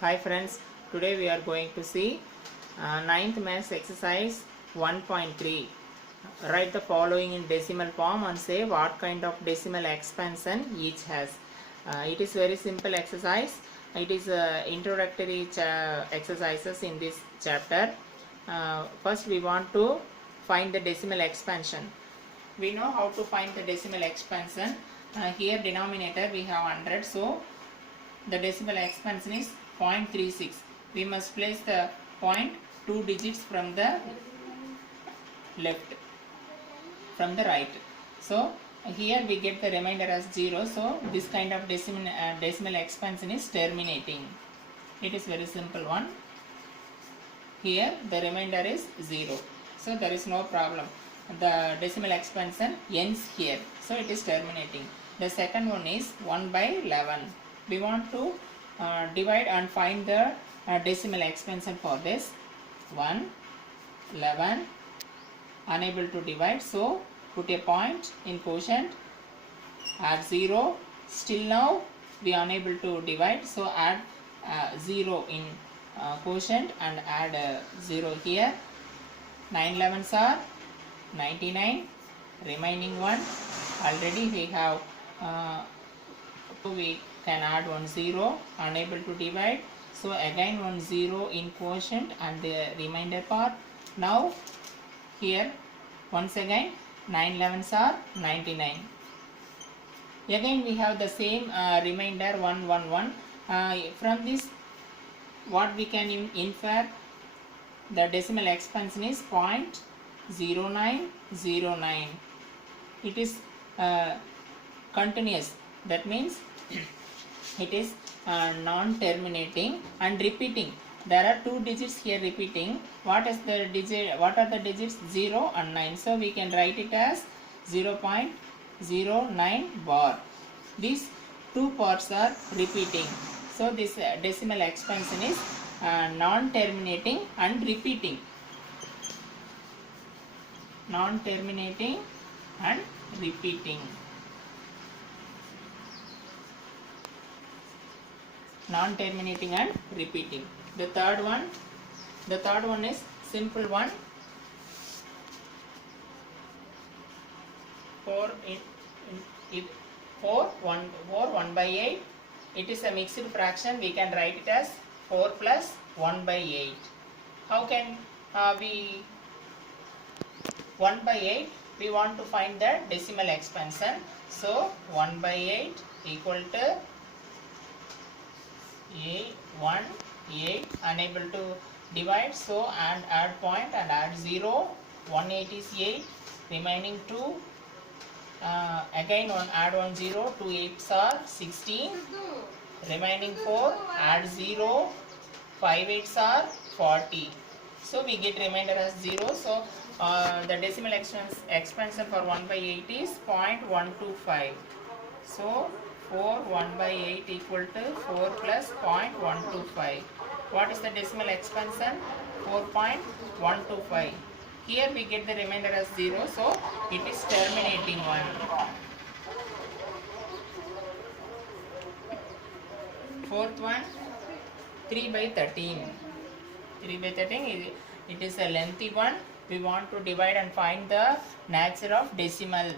Hi friends, today we are going to see ninth maths exercise 1.3. Write the following in decimal form and say what kind of decimal expansion each has. It is very simple exercise. It is introductory exercises in this chapter. First we want to find the decimal expansion. We know how to find the decimal expansion. Here denominator we have 100, so the decimal expansion is 0.36. We must place the point 2 digits from the left, from the right. So here we get the remainder as 0. So this kind of decimal expansion is terminating. It is very simple one. Here the remainder is 0. So there is no problem. The decimal expansion ends here. So it is terminating. The second one is 1 by 11. We want to divide and find the decimal expansion for this. 1, 11, unable to divide, so put a point in quotient, add 0, still now we are unable to divide, so add 0 in quotient and add 0 here. 9 11s are 99, remaining 1, already we have we can add 1 0, unable to divide, so again 1 0 in quotient and the remainder part. Now here once again 9 11s are 99, again we have the same remainder 1 1 1. From this what we can infer, the decimal expansion is 0.0909. it is continuous, that means it is non-terminating and repeating. There are 2 digits here repeating. What are the digits? 0 and 9. So we can write it as 0.09 bar. These 2 parts are repeating. So this decimal expansion is non-terminating and repeating. Non-terminating and repeating. Non-terminating and repeating. The third one is simple one. 4 1 by 8. It is a mixed fraction. We can write it as 4 plus 1 by 8. How can we 1 by 8? We want to find the decimal expansion. So 1 by 8 equal to 8, unable to divide, so and add point and add 0. 1 8 is 8, remaining 2, again add 1 0, 2 8s are 16, remaining 4, add 0, 5 8s are 40. So we get remainder as 0. So the decimal expansion for 1 by 8 is 0.125. So 4 1 by 8 equal to 4 plus 0.125. What is the decimal expansion? 4.125. Here we get the remainder as 0, so it is terminating one. Fourth one, 3 by 13. 3 by 13 it is a lengthy one. We want to divide and find the nature of decimal.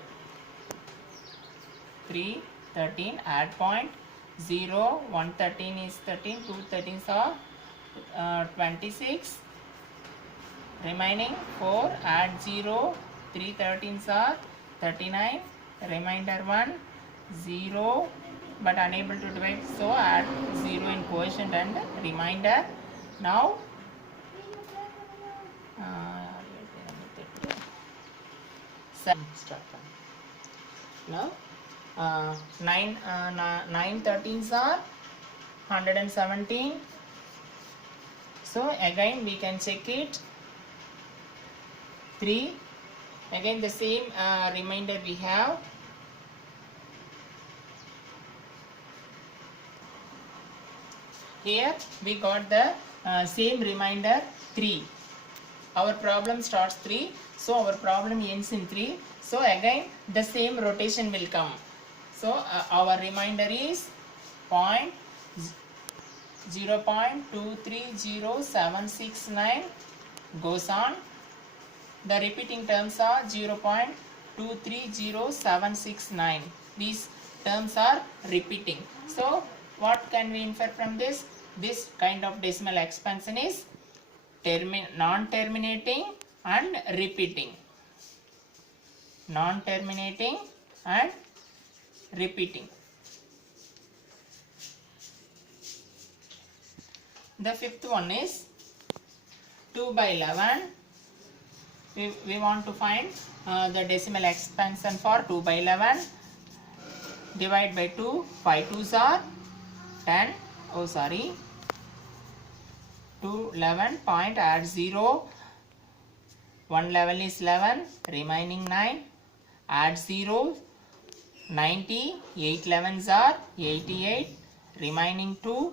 3 13, add point 0, 1 13 is 13, 2 13s are 26, remaining 4, add 0, 3 13s are 39, remainder 1 0, but unable to divide, so add 0 in quotient and remainder. Now now 9 13s are 117. So again we can check it. 3, again the same remainder we have. Here we got the same remainder 3. Our problem starts 3, so our problem ends in 3. So again the same rotation will come. So our remainder is 0.230769 goes on. The repeating terms are 0.230769. These terms are repeating. So what can we infer from this? This kind of decimal expansion is non-terminating and repeating. Non-terminating and repeating. The fifth one is 2 by 11. We want to find the decimal expansion for 2 by 11. Divide by 2. 5 2s are 10. Oh sorry. 2 11 point, add 0. 1 level is 11. Remaining 9. Add 0. 90. 8 11s are 88. Remaining 2.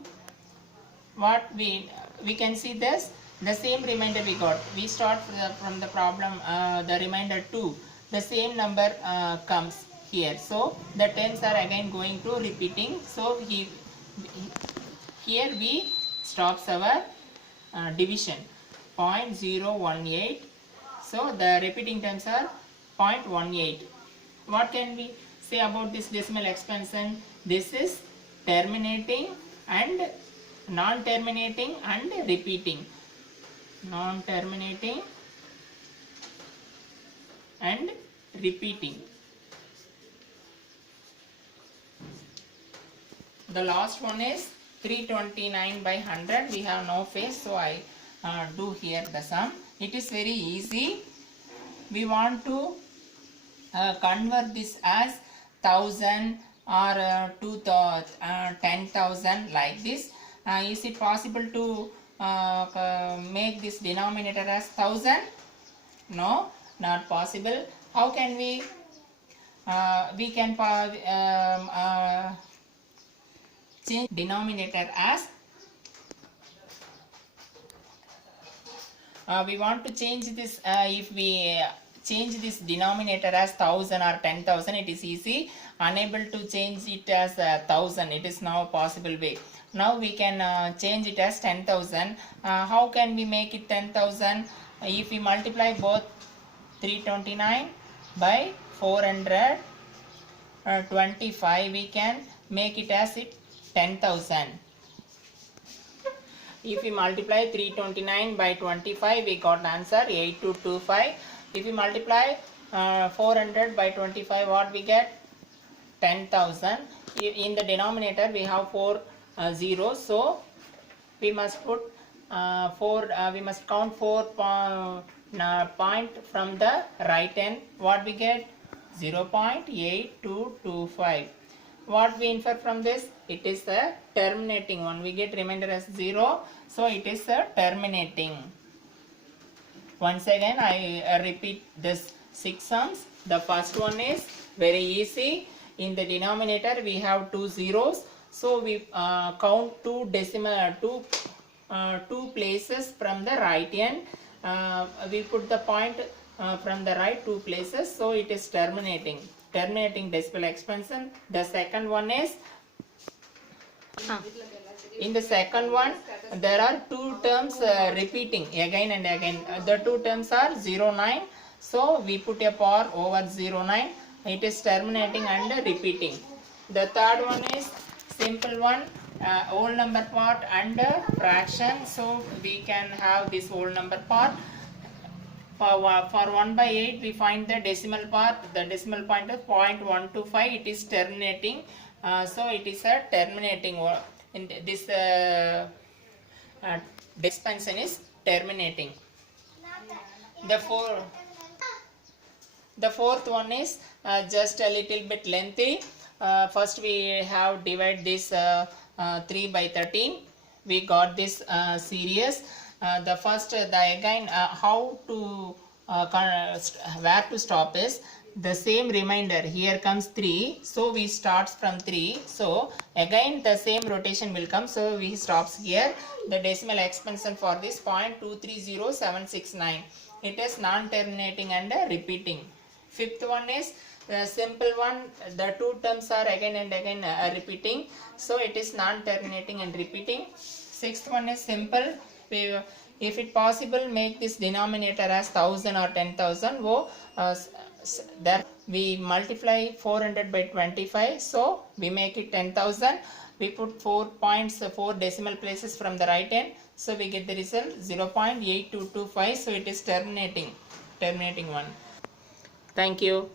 What we can see this, the same remainder we got. We start from the problem, the remainder 2. The same number comes here. So the terms are again going to repeating. So here we stops our division 0.018. So the repeating terms are 0.18. What can we say about this decimal expansion? This is terminating and non-terminating and repeating. Non-terminating and repeating. The last one is 329 by 100. We have no face, so I do here the sum. It is very easy. We want to convert this as 1000 or 10,000 like this. Is it possible to make this denominator as 1000? No, not possible. How can we can change denominator as we want to change this. If we change this denominator as 1000 or 10,000, it is easy. Unable to change it as 1000, it is now a possible way. Now we can change it as 10,000. How can we make it 10,000? If we multiply both 329 by 425, we can make it as 10,000. If we multiply 329 by 25, we got answer 8225. If we multiply 400 by 25, what we get? 10,000. In the denominator we have 4 zeros, so we must put we must count 4 point from the right end. What we get? 0.8225. What we infer from this? It is a terminating one. We get remainder as 0, so it is a terminating. Once again I repeat this 6 sums. The first one is very easy. In the denominator we have 2 zeros, so we count 2 places from the right end. We put the point from the right 2 places, so it is terminating decimal expansion. The second one is in the second one there are 2 terms repeating again and again. The 2 terms are 09, so we put a par over 09. It is terminating and repeating. The third one is simple one, whole number part and fraction. So we can have this whole number part. For 1 by 8 we find the decimal part. The decimal point is 0.125. It is terminating. So it is a terminating. In this expansion is terminating. The fourth one is just a little bit lengthy. First we have divide this 3 by 13. We got this series. The first again how to where to stop is the same remainder. Here comes 3, so we starts from 3. So again the same rotation will come, so we stops here. The decimal expansion for this 0.230769. It is non-terminating and repeating. Fifth one is the simple one. The 2 terms are again and again repeating, so it is non-terminating and repeating. Sixth one is simple. If it possible, make this denominator as 1000 or 10,000. There we multiply 400 by 25, so we make it 10,000. We put 4 points, 4 decimal places from the right end, so we get the result 0.8225. So it is terminating one. Thank you.